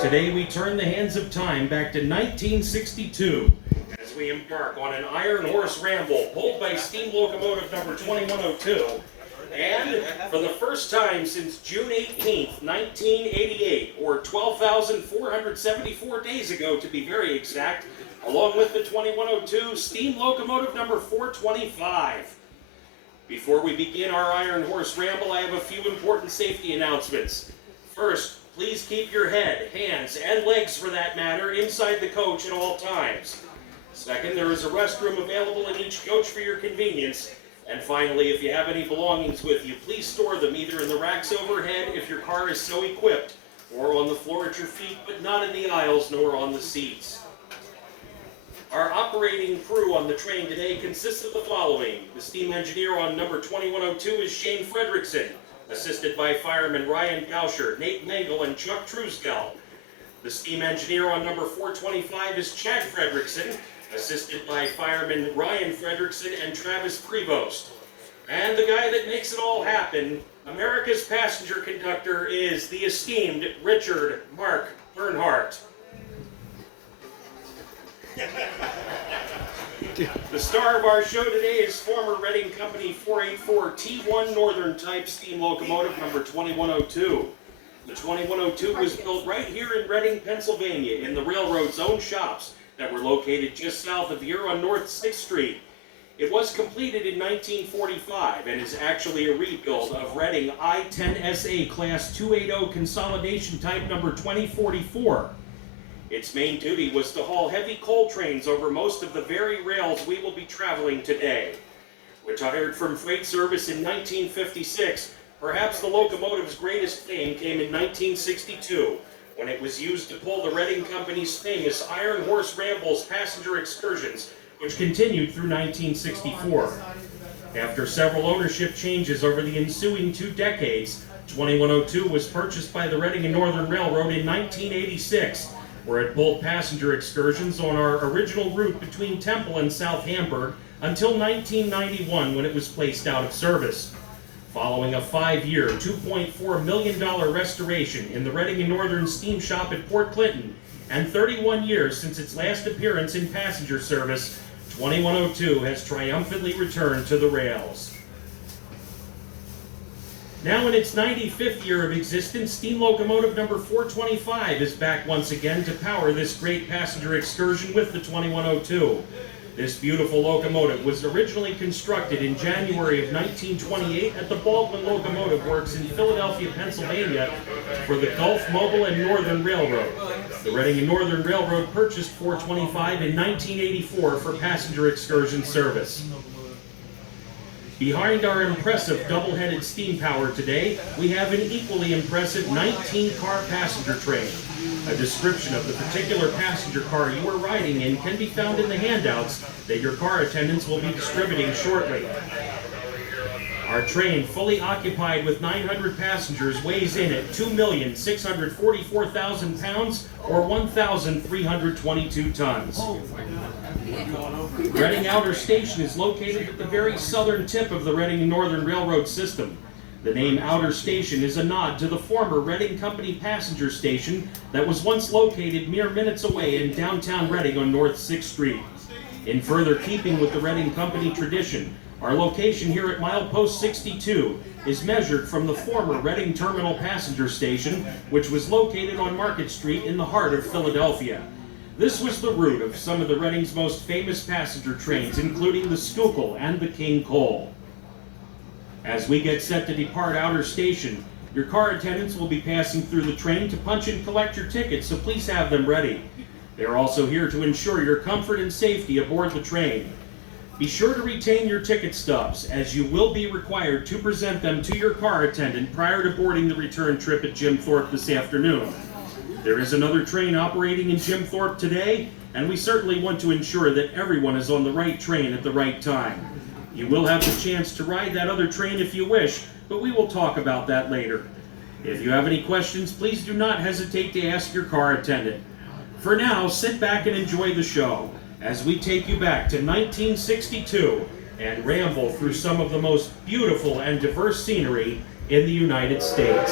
Today we turn the hands of time back to 1962 as we embark on an Iron Horse Ramble pulled by steam locomotive number 2102. And for the first time since June 18th, 1988, or 12,474 days ago to be very exact, along with the 2102 steam locomotive number 425. Before we begin our Iron Horse Ramble, I have a few important safety announcements. First, please keep your head, hands, and legs for that matter inside the coach at all times. Second, there is a restroom available in each coach for your convenience. And finally, if you have any belongings with you, please store them either in the racks overhead if your car is so equipped, or on the floor at your feet, but not in the aisles nor on the seats. Our operating crew on the train today consists of the following. The steam engineer on number 2102 is Shane Fredrickson, assisted by firemen Ryan Gauscher, Nate Mengel, and Chuck Trusgell. The steam engineer on number 425 is Chad Fredrickson, assisted by firemen Ryan Fredrickson and Travis Prevost. And the guy that makes it all happen, America's passenger conductor, is the esteemed Richard Mark Bernhardt. The star of our show today is former Reading Company 484 T1 Northern type steam locomotive number 2102. The 2102 was built right here in Reading, Pennsylvania, in the railroad's own shops that were located just south of here on North 6th Street. It was completed in 1945 and is actually a rebuild of Reading I-10SA Class 280 Consolidation Type number 2044. Its main duty was to haul heavy coal trains over most of the very rails we will be traveling today. Retired from freight service in 1956, perhaps the locomotive's greatest fame came in 1962, when it was used to pull the Reading Company's famous Iron Horse Rambles passenger excursions, which continued through 1964. After several ownership changes over the ensuing 2 decades, 2102 was purchased by the Reading and Northern Railroad in 1986, where it pulled passenger excursions on our original route between Temple and South Hamburg until 1991, when it was placed out of service. Following a 5-year, $2.4 million restoration in the Reading and Northern Steam Shop at Port Clinton, and 31 years since its last appearance in passenger service, 2102 has triumphantly returned to the rails. Now in its 95th year of existence, steam locomotive number 425 is back once again to power this great passenger excursion with the 2102. This beautiful locomotive was originally constructed in January of 1928 at the Baldwin Locomotive Works in Philadelphia, Pennsylvania for the Gulf Mobile and Northern Railroad. The Reading and Northern Railroad purchased 425 in 1984 for passenger excursion service. Behind our impressive double-headed steam power today, we have an equally impressive 19-car passenger train. A description of the particular passenger car you are riding in can be found in the handouts that your car attendants will be distributing shortly. Our train, fully occupied with 900 passengers, weighs in at 2,644,000 pounds, or 1,322 tons. Reading Outer Station is located at the very southern tip of the Reading and Northern Railroad system. The name Outer Station is a nod to the former Reading Company passenger station that was once located mere minutes away in downtown Reading on North 6th Street. In further keeping with the Reading Company tradition, our location here at milepost 62 is measured from the former Reading Terminal passenger station, which was located on Market Street in the heart of Philadelphia. This was the route of some of the Reading's most famous passenger trains, including the Schuylkill and the King Cole. As we get set to depart Outer Station, your car attendants will be passing through the train to punch and collect your tickets, so please have them ready. They are also here to ensure your comfort and safety aboard the train. Be sure to retain your ticket stubs, as you will be required to present them to your car attendant prior to boarding the return trip at Jim Thorpe this afternoon. There is another train operating in Jim Thorpe today, and we certainly want to ensure that everyone is on the right train at the right time. You will have the chance to ride that other train if you wish, but we will talk about that later. If you have any questions, please do not hesitate to ask your car attendant. For now, sit back and enjoy the show as we take you back to 1962 and ramble through some of the most beautiful and diverse scenery in the United States.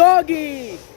Doggy!